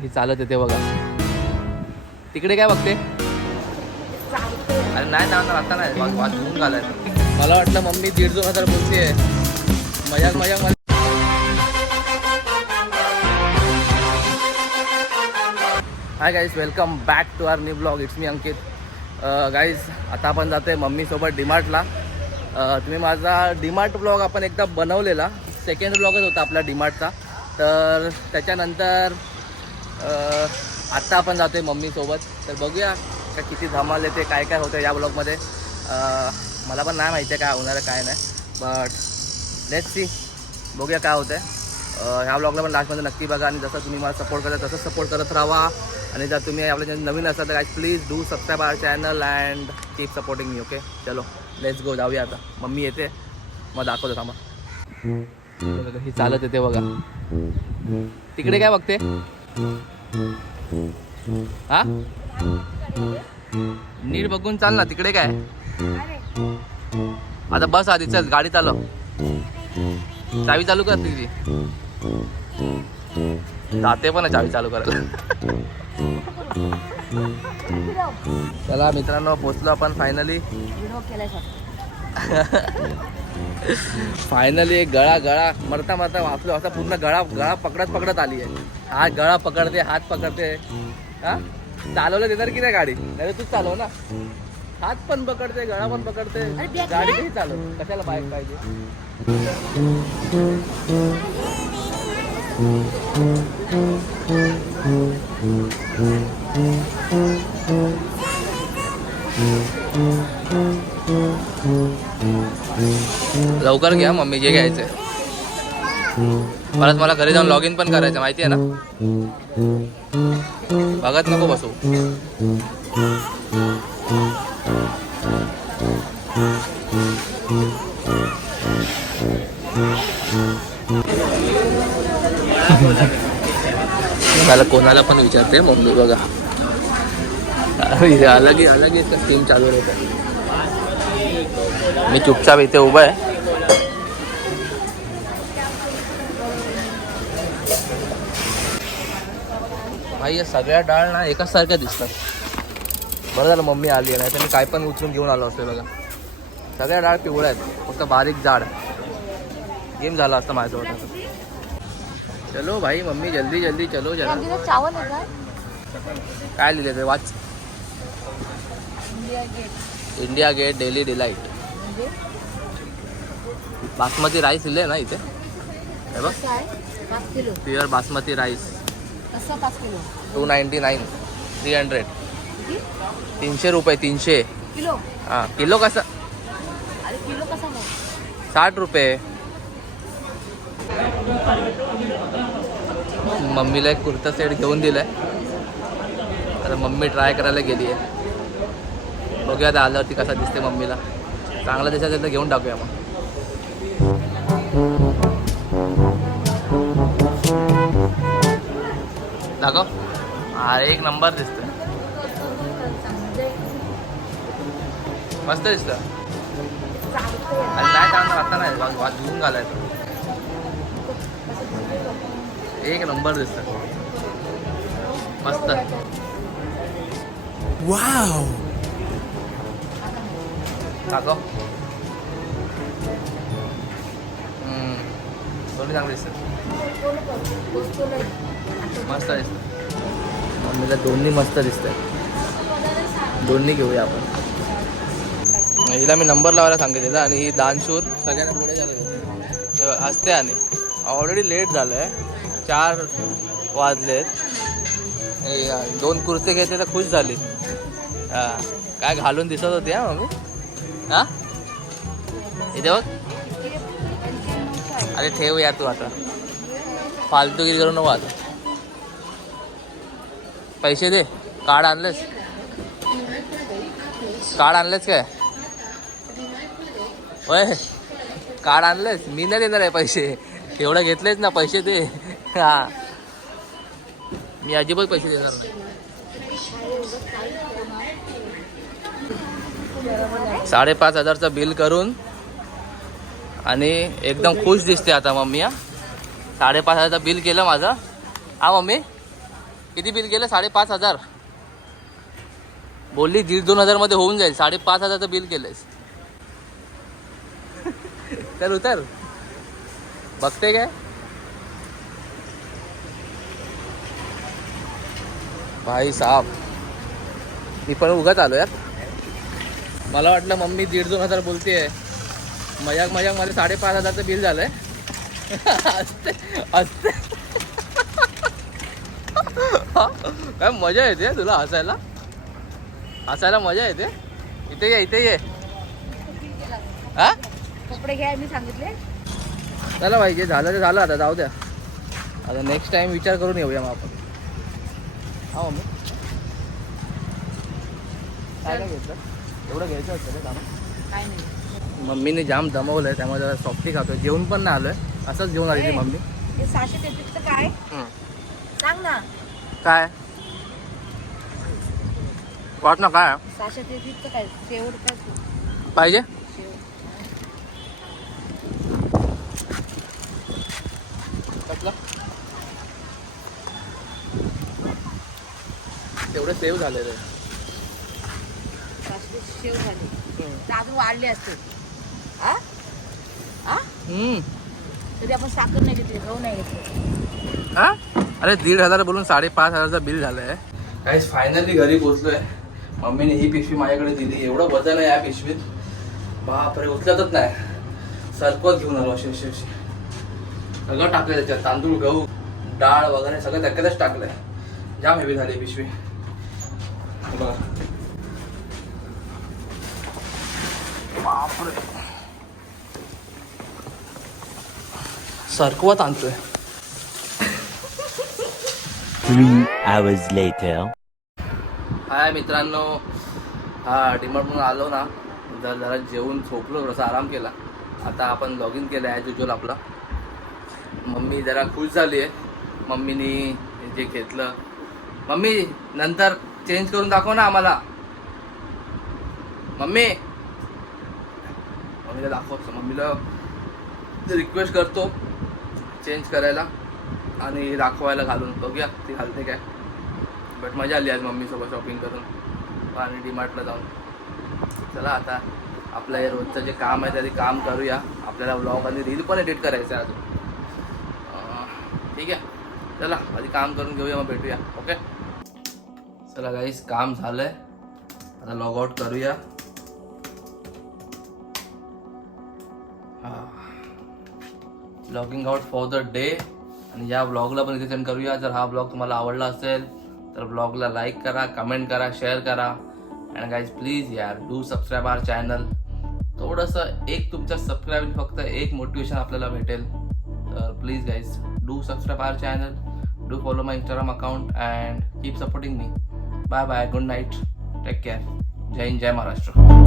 ही चालत येते बघा. तिकडे काय बघते? अरे नाही जाणार आता नाही, वाजवून घालायचं. मला वाटलं मम्मी 1,500 बोलते आहे. मजाक मजाक. Hi guys, welcome back to our new blog. It's me Ankit. Guys आता आपण जातो आहे मम्मीसोबत डीमार्टला. तुम्ही माझा डीमार्ट ब्लॉग आपण एकदा बनवलेला, सेकंड ब्लॉगच होता आपला डीमार्टचा. तर त्याच्यानंतर आत्ता आपण जातो आहे मम्मीसोबत. तर बघूया का किती धमाल येते, काय काय होतं या ब्लॉगमध्ये. मला पण नाही माहिती आहे काय होणार आहे काय नाही, बट लेट्स सी, बघूया काय होतं आहे. ह्या ब्लॉगला पण लास्टमध्ये नक्की बघा आणि जसं तुम्ही मला सपोर्ट करता तसंच सपोर्ट करत राहा. आणि जर तुम्ही आपल्या चॅनल नवीन असाल तर guys please do subscribe our channel and keep supporting me. Okay, चलो लेट्स गो, जाऊया आता. मम्मी येते, मग दाखवतो थांबा. ही चालत येते बघा. तिकडे काय बघते? हा, नीट बघून चाल ना. तिकडे काय? आता बस आधी, चल गाडी चालव. चावी चालू कर तुझी. जाते पण चावी चालू करायला. चला मित्रांनो, पोचलो आपण फायनली. फायनली गळा मरता वाचलो. असा पूर्ण गळा पकडत आली आहे. हात गळा पकडते, हात पकडते. हा, चालवलं देणार की नाही गाडी? नाही तूच चालव ना. हात पण पकडते, गळा पण पकडते. गाडी कशी चालव? कशाला बाईक पाहिजे? लवकर घ्या मम्मी, जे घ्यायचंय. परत मला घरी जाऊन लॉग इन पण करायचं, माहिती आहे ना. बघत नको बसू. मला कोणाला पण विचारते मम्मी बघा. अलग ही स्कीम चालू होते. मी चुपचाप इथे उभा आहे. भाई या सगळ्या डाळ ना एकाच सारख्या दिसतात. बरं झालं मम्मी आली नाही तर मी काय पण उचलून घेऊन आलो असतो. बघा सगळ्या डाळ पिवळ्या आहेत, फक्त बारीक जाड. गेम झाला असता माझ्यासोबत. चलो भाई मम्मी, जल्दी जल्दी चलो जरा. चावल है काय? काय लिहिले ते वाच. India Gate daily delight. Basmati rice लिहिले ना इथे. हे बघ, 5 किलो प्युअर बासमती राईस. कसं 5 किलो? 299, 300. 300 रुपये. 300 किलो. हां, किलो कसं? अरे किलो कसा मग? 60 रुपये. मम्मीला एक कुर्ता सेट घेऊन दिलाय. तर मम्मी ट्राय करायला गेली आहे. बघूया आता आल्यावरती कसा दिसते मम्मीला. चांगला दिसत असेल तर घेऊन टाकूया मग. दाखव. हा, एक नंबर दिसतोय, मस्त दिसतं. आणि नाही चांगलं आता नाही, वाजवून घालायचं. एक नंबर दिसतं, मस्त. वाव, दाखव. दोन्ही चांगले दिसतात, मस्त दिसतं. मम्मीला दोन्ही मस्त दिसतंय. दोन्ही घेऊया आपण. हिला मी नंबर लावायला सांगितलेला आणि ही दानशूर सगळ्यांना पुढे झालेली असते. आणि ऑलरेडी लेट झालं आहे, 4 वाजलेत. 2 कुर्ते घेतले तर खुश झाली. हां, काय घालून दिसत होती हा मम्मी. हां, इथे बघ. अरे ठेव या तू, आता फालतूगिरी करू नको. आता पैसे दे. कार्ड आणलेस? कार्ड आणलेस काय? होय, कार्ड आणलेस? मी नाही देणार आहे पैसे. तेवढं घेतलेच ना, पैसे दे. हां, मी अजिबात पैसे देणार नाही. 5,500चं बिल करून आणि एकदम खुश दिसते आता मम्मी. 5,500चं बिल केलं माझं. हा मम्मी, किती बिल गेलं? 5,500. बोलली 1,500-2,000 मध्ये होऊन जाईल. 5,500 बिल केलंयस. चल उतर. बघते काय भाई साहब. मी पण उगाच आलो यार. मला वाटलं मम्मी 1,500-2,000 बोलतेय. मजाक मध्ये 5,500 बिल झालंय. असते असते. काय मजा येते तुला हसायला. मजा येते. इथे ये. हा कपडे घ्या मी सांगितले. चला भाई, जे झालं ते झालं. आता जाऊ द्या. आता नेक्स्ट टाइम विचार करून येऊया मग आपण. हा मम्मी काय घेतलं? एवढं घ्यायचं असतं ना काय नाही. मम्मीने जाम दमवलंय, त्यामुळे जरा सॉफ्टी खातोय. जेवण पण नाही आलोय, असंच जेवण आली ती मम्मी. हे 633 काय सांग ना. काय वाट ना काय 633 काय शेवट काय पाहिजे? शेवट कसलं? तेवढं सेव्ह झालेलं आहे. 633 शेव झाले तर अजून वाढले असते. आ आ तरी आपण साखर नाही घेतली, गहू नाही घेतले. हा अरे 1,500 बोलून 5,500 बिल झालंय. काहीच फायनली घरी पोहोचलोय. मम्मीने ही पिशवी माझ्याकडे दिली. एवढं वजन आहे या पिशवीत, बापरे उचलतच नाही. सरपत घेऊन आलो. अशी सगळं टाकलंय त्याच्यात. तांदूळ, गहू, डाळ वगैरे सगळं त्याच्यातच टाकलंय. जाम हेवी झाली पिशवी. बघा बापरे, सरकवत आणतोय. 3 hours later. हाय मित्रांनो, हा डीमार्ट म्हणून आलो ना, जरा जेवून झोपलो, थोडासा आराम केला. आता आपण लॉग इन केलं ॲज युजल आपला. मम्मी जरा खुश झाली आहे. मम्मीनी जे घेतलं. मम्मी नंतर चेंज करून दाखव ना आम्हाला. मम्मीला दाखवतो. मम्मीला रिक्वेस्ट करतो चेंज करायला आणि दाखवायला घालून. बघूया ती घालते काय. बट मजा आली आज मम्मीसोबत शॉपिंग करून आणि डीमार्टला जाऊन. चला आता आपलं हे रोजचं जे काम आहे ते काम करूया. आपल्याला व्लॉग आणि रील पण एडिट करायचं आहे अजून. ठीक आहे, चला आधी काम करून घेऊया, मग भेटूया. ओके चला गाईस, काम झालंय. आता लॉग आउट करूया. Logging out for the day. आणि या ब्लॉगला पण इथे सेंड करूया. जर हा ब्लॉग तुम्हाला आवडला असेल तर ब्लॉगला लाईक करा, कमेंट करा, शेअर करा. अँड गाईज प्लीज यार डू सबस्क्राईब आवर चॅनल. थोडंसं एक तुमच्या सबस्क्राईब फक्त एक मोटिवेशन आपल्याला भेटेल. तर please guys do subscribe our channel, do follow my Instagram account and keep supporting me. Bye bye, good night, take care. जय हिंद, जय महाराष्ट्र.